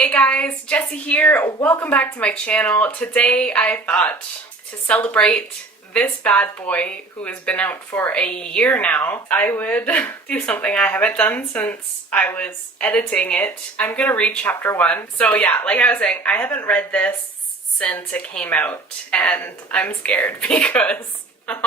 Hey guys, Jessi here. Welcome back to my channel. Today I thought to celebrate this bad boy who has been out for a year now, I would do something I haven't done since I was editing it. I'm gonna read chapter 1. So yeah, like I was saying, I haven't read this since it came out and I'm scared because I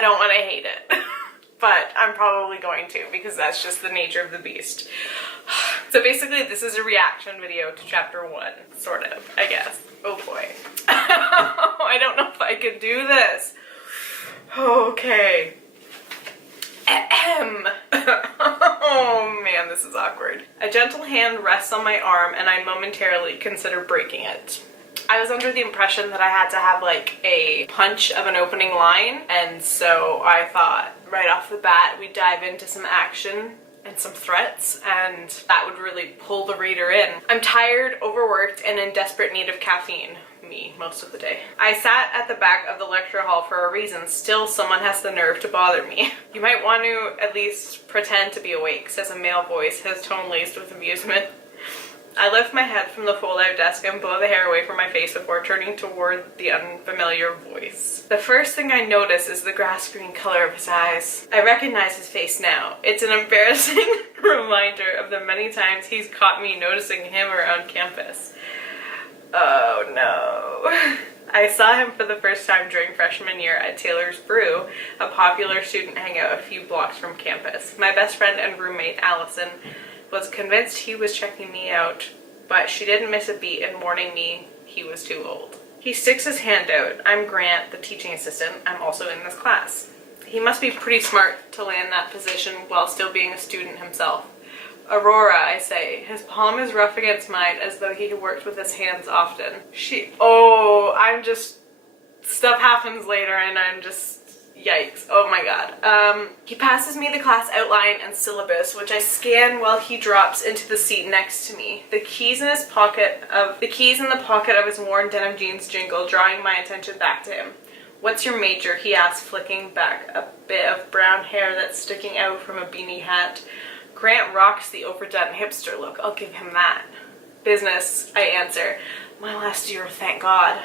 don't want to hate it. But I'm probably going to because that's just the nature of the beast. So basically this is a reaction video to chapter 1, sort of, I guess. Oh boy. I don't know if I can do this. Okay. Ahem. Oh man, this is awkward. A gentle hand rests on my arm and I momentarily consider breaking it. I was under the impression that I had to have like a punch of an opening line, and so I thought right off the bat we'd dive into some action and some threats, and that would really pull the reader in. I'm tired, overworked, and in desperate need of caffeine. Me, most of the day. I sat at the back of the lecture hall for a reason. Still, someone has the nerve to bother me. You might want to at least pretend to be awake, says a male voice, his tone laced with amusement. I lift my head from the fold-out desk and blow the hair away from my face before turning toward the unfamiliar voice. The first thing I notice is the grass-green color of his eyes. I recognize his face now. It's an embarrassing reminder of the many times he's caught me noticing him around campus. Oh no. I saw him for the first time during freshman year at Taylor's Brew, a popular student hangout a few blocks from campus. My best friend and roommate, Allison, was convinced he was checking me out, but she didn't miss a beat in warning me he was too old. He sticks his hand out. I'm Grant, the teaching assistant. I'm also in this class. He must be pretty smart to land that position while still being a student himself. Aurora, I say. His palm is rough against mine as though he worked with his hands often. Stuff happens later and I'm just, yikes. Oh my god. He passes me the class outline and syllabus, which I scan while he drops into the seat next to me. The keys in the pocket of his worn denim jeans jingle, drawing my attention back to him. What's your major? He asks, flicking back a bit of brown hair that's sticking out from a beanie hat. Grant rocks the overdone hipster look. I'll give him that. Business, I answer. My last year, thank God.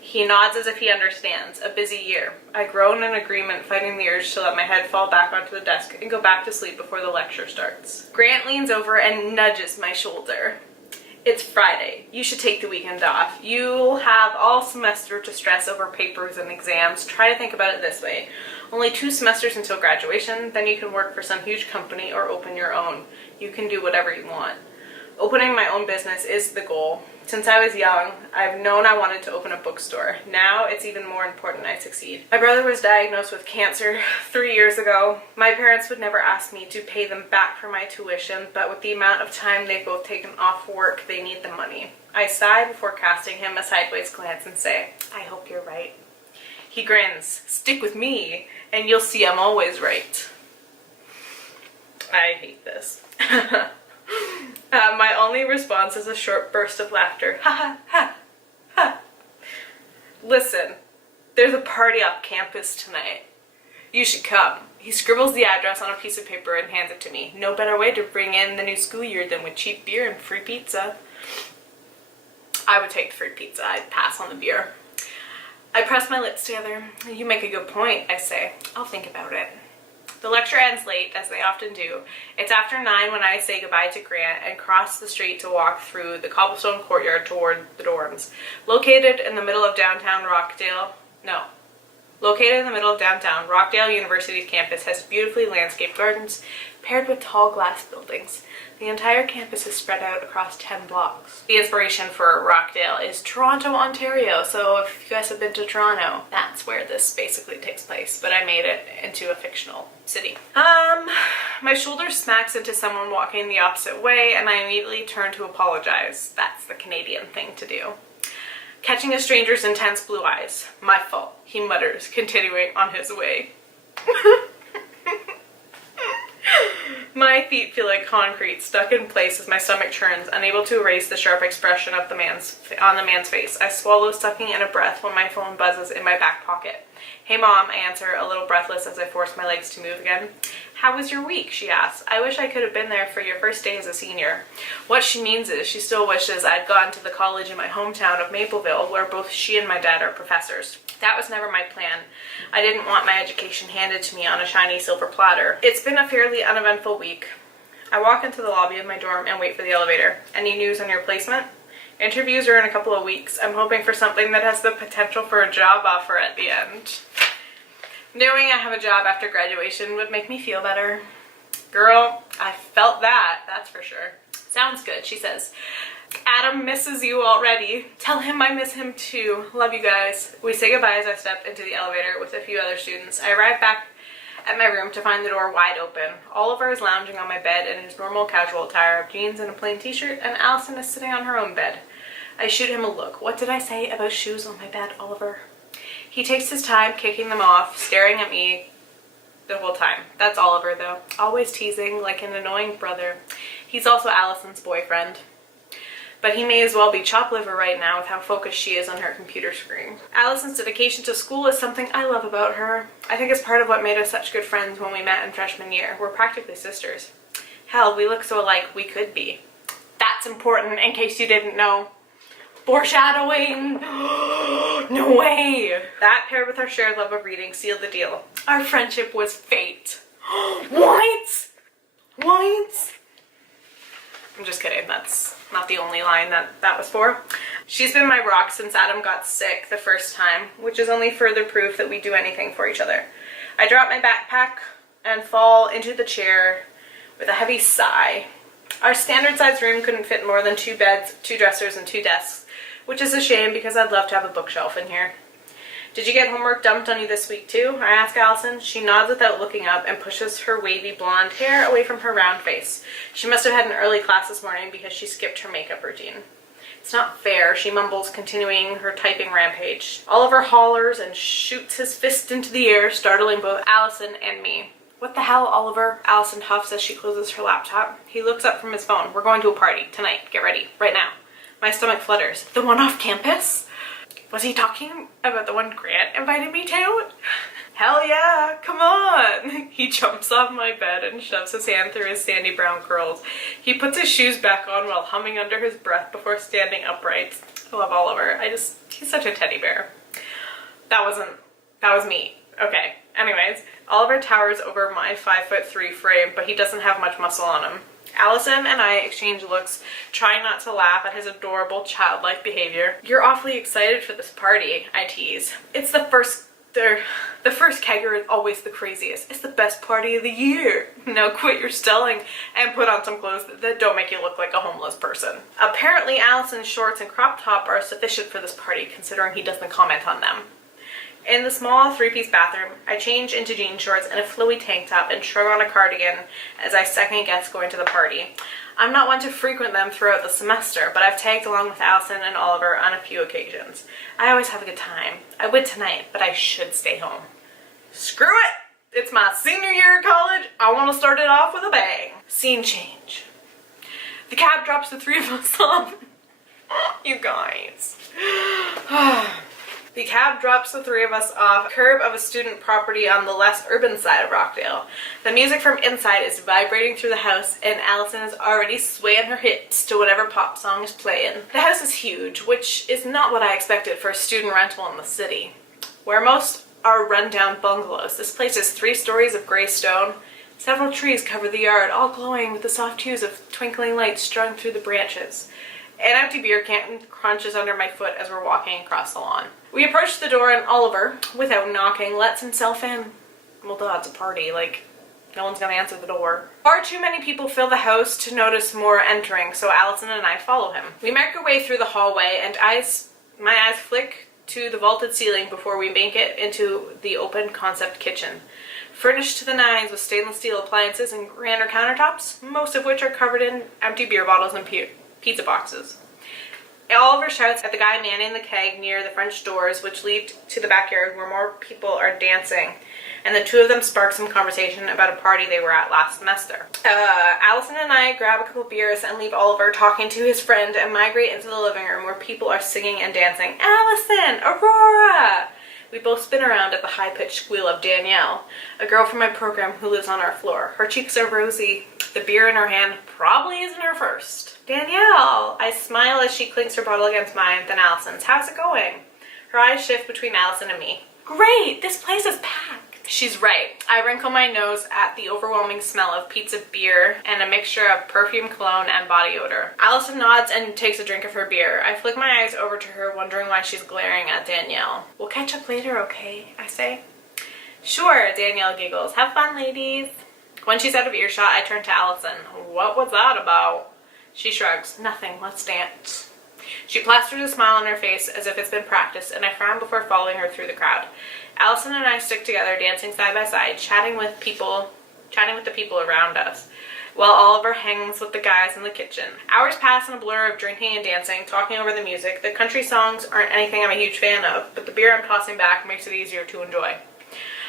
He nods as if he understands. A busy year. I groan in agreement, fighting the urge to let my head fall back onto the desk and go back to sleep before the lecture starts. Grant leans over and nudges my shoulder. It's Friday. You should take the weekend off. You'll have all semester to stress over papers and exams. Try to think about it this way. Only 2 semesters until graduation, then you can work for some huge company or open your own. You can do whatever you want. Opening my own business is the goal. Since I was young, I've known I wanted to open a bookstore. Now it's even more important I succeed. My brother was diagnosed with cancer 3 years ago. My parents would never ask me to pay them back for my tuition, but with the amount of time they've both taken off work, they need the money. I sigh before casting him a sideways glance and say, I hope you're right. He grins. Stick with me, and you'll see I'm always right. I hate this. My only response is a short burst of laughter. Ha ha ha ha. Listen, there's a party off campus tonight. You should come. He scribbles the address on a piece of paper and hands it to me. No better way to bring in the new school year than with cheap beer and free pizza. I would take the free pizza. I'd pass on the beer. I press my lips together. You make a good point, I say. I'll think about it. The lecture ends late, as they often do. It's after 9 when I say goodbye to Grant and cross the street to walk through the cobblestone courtyard toward the dorms. Located in the middle of downtown, Rockdale University's campus has beautifully landscaped gardens paired with tall glass buildings. The entire campus is spread out across 10 blocks. The inspiration for Rockdale is Toronto, Ontario, so if you guys have been to Toronto, that's where this basically takes place, but I made it into a fictional city. My shoulder smacks into someone walking the opposite way, and I immediately turn to apologize. That's the Canadian thing to do. Catching a stranger's intense blue eyes. My fault, he mutters, continuing on his way. My feet feel like concrete, stuck in place as my stomach churns, unable to erase the sharp expression of on the man's face. I swallow, sucking in a breath when my phone buzzes in my back pocket. Hey Mom, I answer, a little breathless as I force my legs to move again. How was your week? She asks. I wish I could have been there for your first day as a senior. What she means is she still wishes I'd gone to the college in my hometown of Mapleville, where both she and my dad are professors. That was never my plan. I didn't want my education handed to me on a shiny silver platter. It's been a fairly uneventful week. I walk into the lobby of my dorm and wait for the elevator. Any news on your placement? Interviews are in a couple of weeks. I'm hoping for something that has the potential for a job offer at the end. Knowing I have a job after graduation would make me feel better. Girl, I felt that, that's for sure. Sounds good, she says. Adam misses you already. Tell him I miss him too. Love you guys. We say goodbye as I step into the elevator with a few other students. I arrive back at my room to find the door wide open. Oliver is lounging on my bed in his normal casual attire of jeans and a plain t-shirt, and Allison is sitting on her own bed. I shoot him a look. What did I say about shoes on my bed, Oliver? He takes his time kicking them off, staring at me the whole time. That's Oliver, though. Always teasing, like an annoying brother. He's also Allison's boyfriend. But he may as well be chopped liver right now with how focused she is on her computer screen. Allison's dedication to school is something I love about her. I think it's part of what made us such good friends when we met in freshman year. We're practically sisters. Hell, we look so alike we could be. That's important in case you didn't know. Foreshadowing! No way! That paired with our shared love of reading sealed the deal. Our friendship was fate. What? What? I'm just kidding, that's not the only line that was for. She's been my rock since Adam got sick the first time, which is only further proof that we do anything for each other. I drop my backpack and fall into the chair with a heavy sigh. Our standard sized room couldn't fit more than 2 beds, 2 dressers, and 2 desks, which is a shame because I'd love to have a bookshelf in here. Did you get homework dumped on you this week too? I ask Allison. She nods without looking up and pushes her wavy blonde hair away from her round face. She must have had an early class this morning because she skipped her makeup routine. It's not fair, she mumbles, continuing her typing rampage. Oliver hollers and shoots his fist into the air, startling both Allison and me. What the hell, Oliver? Allison huffs as she closes her laptop. He looks up from his phone. We're going to a party tonight. Get ready. Right now. My stomach flutters. The one off campus? Was he talking about the one Grant invited me to? Hell yeah, come on! He jumps off my bed and shoves his hand through his sandy brown curls. He puts his shoes back on while humming under his breath before standing upright. I love Oliver. He's such a teddy bear. That was me. Okay, anyways, Oliver towers over my 5'3" frame, but he doesn't have much muscle on him. Allison and I exchange looks, trying not to laugh at his adorable childlike behavior. You're awfully excited for this party, I tease. It's the first kegger is always the craziest. It's the best party of the year. Now quit your stalling and put on some clothes that don't make you look like a homeless person. Apparently Allison's shorts and crop top are sufficient for this party, considering he doesn't comment on them. In the small 3-piece bathroom, I change into jean shorts and a flowy tank top and shrug on a cardigan as I second guess going to the party. I'm not one to frequent them throughout the semester, but I've tagged along with Allison and Oliver on a few occasions. I always have a good time. I would tonight, but I should stay home. Screw it! It's my senior year of college. I want to start it off with a bang. Scene change. The cab drops the 3 of us off. You guys. The cab drops the 3 of us off the curb of a student property on the less urban side of Rockdale. The music from inside is vibrating through the house, and Allison is already swaying her hips to whatever pop song is playing. The house is huge, which is not what I expected for a student rental in the city. Where most are rundown bungalows, this place is 3 stories of gray stone. Several trees cover the yard, all glowing with the soft hues of twinkling lights strung through the branches. An empty beer can crunches under my foot as we're walking across the lawn. We approach the door and Oliver, without knocking, lets himself in. Well, duh, it's a party, no one's gonna answer the door. Far too many people fill the house to notice more entering, so Allison and I follow him. We make our way through the hallway and my eyes flick to the vaulted ceiling before we make it into the open concept kitchen. Furnished to the nines with stainless steel appliances and granite countertops, most of which are covered in empty beer bottles and pizza boxes. Oliver shouts at the guy manning the keg near the French doors, which lead to the backyard where more people are dancing, and the 2 of them spark some conversation about a party they were at last semester. Allison and I grab a couple beers and leave Oliver talking to his friend and migrate into the living room where people are singing and dancing. Allison! Aurora! We both spin around at the high-pitched squeal of Danielle, a girl from my program who lives on our floor. Her cheeks are rosy. The beer in her hand probably isn't her first. Danielle! I smile as she clinks her bottle against mine, then Allison's. How's it going? Her eyes shift between Allison and me. Great! This place is packed. She's right. I wrinkle my nose at the overwhelming smell of pizza, beer, and a mixture of perfume, cologne, and body odor. Allison nods and takes a drink of her beer. I flick my eyes over to her, wondering why she's glaring at Danielle. We'll catch up later, okay? I say. Sure, Danielle giggles. Have fun, ladies. When she's out of earshot, I turn to Allison. What was that about? She shrugs. Nothing. Let's dance. She plasters a smile on her face as if it's been practiced, and I frown before following her through the crowd. Allison and I stick together, dancing side by side, chatting with the people around us, while Oliver hangs with the guys in the kitchen. Hours pass in a blur of drinking and dancing, talking over the music. The country songs aren't anything I'm a huge fan of, but the beer I'm tossing back makes it easier to enjoy.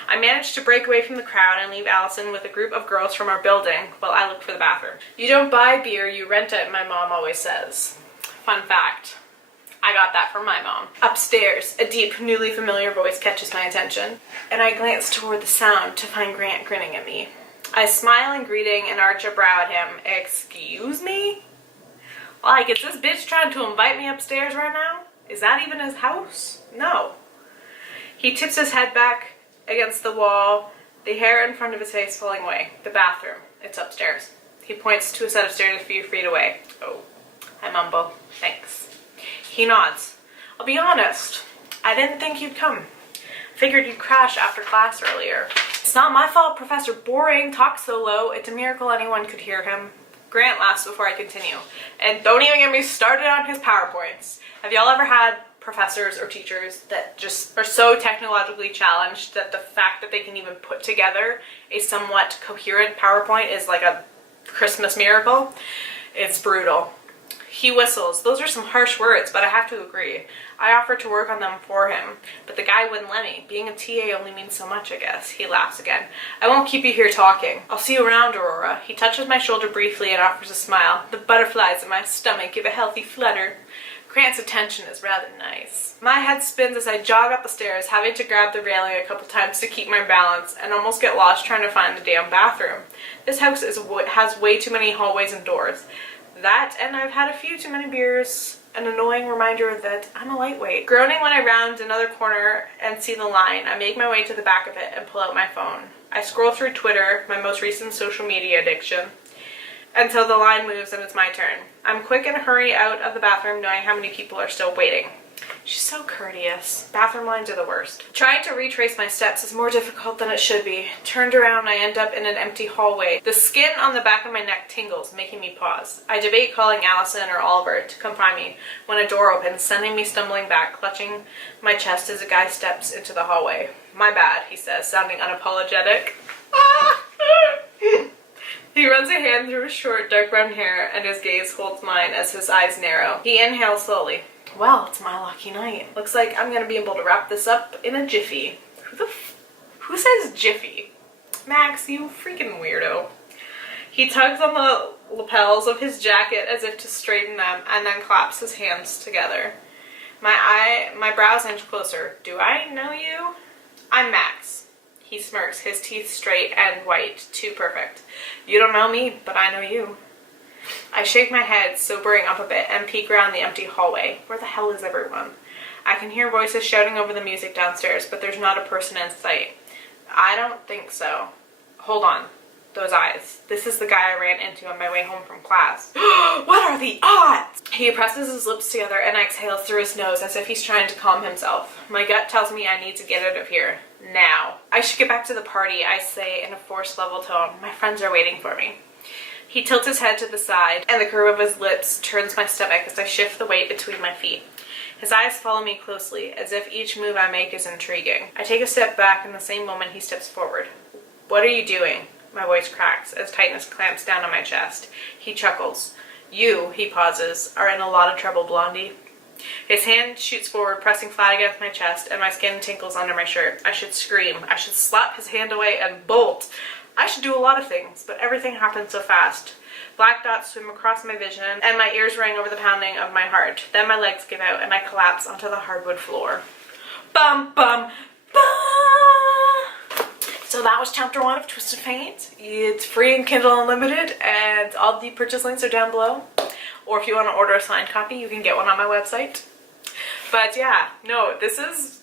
I manage to break away from the crowd and leave Allison with a group of girls from our building while I look for the bathroom. You don't buy beer, you rent it, my mom always says. Fun fact. I got that from my mom. Upstairs, a deep, newly familiar voice catches my attention, and I glance toward the sound to find Grant grinning at me. I smile in greeting and arch a brow at him. Excuse me? Like, is this bitch trying to invite me upstairs right now? Is that even his house? No. He tips his head back against the wall, the hair in front of his face falling away. The bathroom. It's upstairs. He points to a set of stairs a few feet away. Oh. I mumble. Thanks. He nods. I'll be honest, I didn't think you'd come. Figured you'd crash after class earlier. It's not my fault Professor Boring talks so low. It's a miracle anyone could hear him. Grant laughs before I continue. And don't even get me started on his PowerPoints. Have y'all ever had professors or teachers that just are so technologically challenged that the fact that they can even put together a somewhat coherent PowerPoint is like a Christmas miracle? It's brutal. He whistles. Those are some harsh words, but I have to agree. I offered to work on them for him, but the guy wouldn't let me. Being a TA only means so much, I guess. He laughs again. I won't keep you here talking. I'll see you around, Aurora. He touches my shoulder briefly and offers a smile. The butterflies in my stomach give a healthy flutter. Grant's attention is rather nice. My head spins as I jog up the stairs, having to grab the railing a couple times to keep my balance, and almost get lost trying to find the damn bathroom. This house has way too many hallways and doors. That, and I've had a few too many beers, an annoying reminder that I'm a lightweight. Groaning when I round another corner and see the line, I make my way to the back of it and pull out my phone. I scroll through Twitter, my most recent social media addiction, until the line moves and it's my turn. I'm quick and hurry out of the bathroom knowing how many people are still waiting. She's so courteous. Bathroom lines are the worst. Trying to retrace my steps is more difficult than it should be. Turned around, I end up in an empty hallway. The skin on the back of my neck tingles, making me pause. I debate calling Allison or Oliver to come find me when a door opens, sending me stumbling back, clutching my chest as a guy steps into the hallway. My bad, he says, sounding unapologetic. Ah! He runs a hand through his short, dark brown hair, and his gaze holds mine as his eyes narrow. He inhales slowly. Well, it's my lucky night. Looks like I'm gonna be able to wrap this up in a jiffy. Who says jiffy? Max, you freaking weirdo. He tugs on the lapels of his jacket as if to straighten them, and then claps his hands together. My brows inch closer. Do I know you? I'm Max. He smirks, his teeth straight and white. Too perfect. You don't know me, but I know you. I shake my head, sobering up a bit, and peek around the empty hallway. Where the hell is everyone? I can hear voices shouting over the music downstairs, but there's not a person in sight. I don't think so. Hold on. Those eyes. This is the guy I ran into on my way home from class. What are the odds? He presses his lips together and exhales through his nose as if he's trying to calm himself. My gut tells me I need to get out of here. Now. I should get back to the party, I say in a forced level tone. My friends are waiting for me. He tilts his head to the side, and the curve of his lips turns my stomach as I shift the weight between my feet. His eyes follow me closely, as if each move I make is intriguing. I take a step back in the same moment he steps forward. What are you doing? My voice cracks as tightness clamps down on my chest. He chuckles. You, he pauses, are in a lot of trouble, Blondie. His hand shoots forward, pressing flat against my chest, and my skin tinkles under my shirt. I should scream. I should slap his hand away and bolt. I should do a lot of things, but everything happens so fast. Black dots swim across my vision, and my ears ring over the pounding of my heart. Then my legs give out, and I collapse onto the hardwood floor. Bum, bum, that was chapter 1 of Twisted Fate. It's free in Kindle Unlimited, and all the purchase links are down below. Or if you want to order a signed copy, you can get one on my website. But yeah, no, this is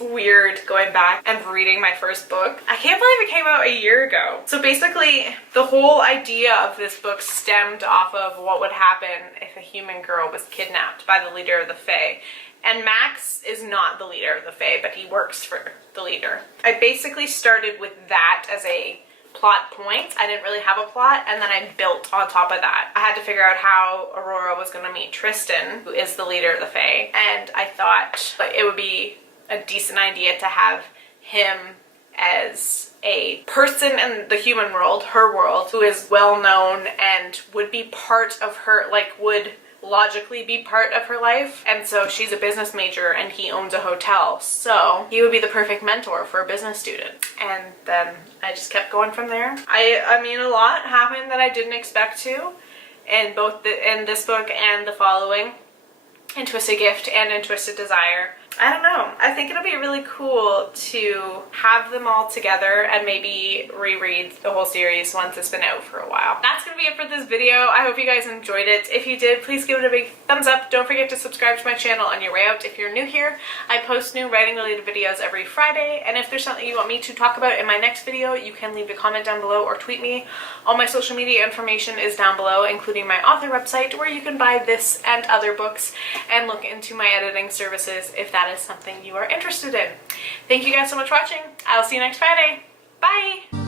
weird going back and reading my first book. I can't believe it came out a year ago. So basically, the whole idea of this book stemmed off of what would happen if a human girl was kidnapped by the leader of the Fae. And Max is not the leader of the Fae, but he works for the leader. I basically started with that as a plot point. I didn't really have a plot, and then I built on top of that. I had to figure out how Aurora was going to meet Tristan, who is the leader of the Fae, and I thought it would be a decent idea to have him as a person in the human world, her world, who is well known and would be part of her, like would logically be part of her life. And so she's a business major and he owns a hotel, so he would be the perfect mentor for a business student. And then I just kept going from there. I mean, a lot happened that I didn't expect to in both in this book and the following, in Twisted Gift and in Twisted Desire. I don't know. I think it'll be really cool to have them all together and maybe reread the whole series once it's been out for a while. That's gonna be it for this video. I hope you guys enjoyed it. If you did, please give it a big thumbs up. Don't forget to subscribe to my channel on your way out. If you're new here, I post new writing related videos every Friday, and if there's something you want me to talk about in my next video, you can leave a comment down below or tweet me. All my social media information is down below, including my author website where you can buy this and other books and look into my editing services if that is something you are interested in. Thank you guys so much for watching. I'll see you next Friday. Bye!